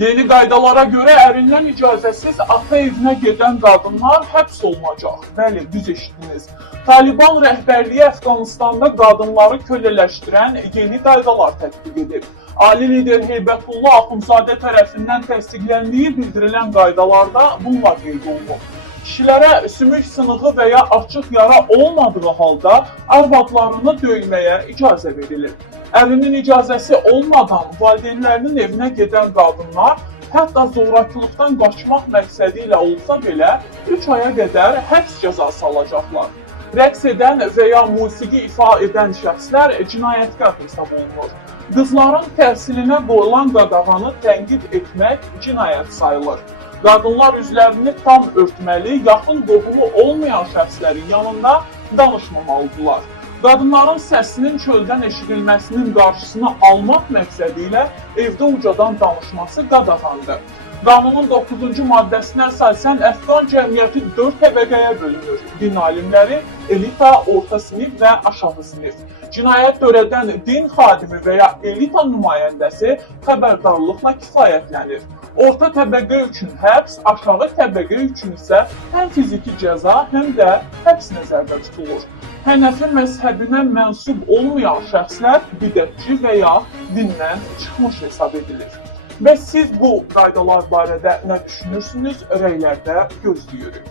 Yeni qaydalara görə ərindən icazəsiz ata evinə gedən qadınlar həbs olunacaq. Bəli, düz eşitdiniz. Taliban rəhbərliyi Əfqanistanda qadınları kölələşdirən yeni qaydalar tətbiq edib. Ali lider Heybətullah Axundzadə tərəfindən təsdiqləndiyi bildirilən qaydalarda bunlar qeyd olunub. Kişilərə sümük sınığı və ya açıq yara olmadığı halda arvadlarını döyməyə icazə verilir. Ərinin icazəsi olmadan valideynlərinin evinə gedən qadınlar hətta zorakılıqdan qaçmaq məqsədi ilə olsa belə 3 aya qədər həbs cəzası alacaqlar. Rəqs edən və ya musiqi ifa edən şəxslər cinayətkar hesab olunur. Qızların təhsilinə qoyulan qadağanı tənqid etmək cinayət sayılır. Qadınlar üzlərini tam örtməli, yaxın qohumu olmayan şəxslərin yanında danışmamalıdırlar. Qadınların səsinin çöldən eşidilməsinin qarşısını almaq məqsədi ilə evdə ucadan danışması qadağandır. Qanunun 9-cu maddəsinə əsasən Əfqan cəmiyyəti 4 təbəqəyə bölünür. Din alimləri, elita, orta sinif və aşağı sinif. Cinayət törədən din xadimi və ya elita nümayəndəsi xəbərdarlıqla kifayətlənir. Orta təbəqə üçün həbs, aşağı təbəqə üçün isə həm fiziki cəza, həm də həbs nəzərdə tutulur. Hənəfi məzhəbinə mənsub olmayan şəxslər bidətçi və ya dindən çıxmış hesab edilir. Və siz bu qaydalar barədə nə düşünürsünüz? Rəylərdə gözləyirik.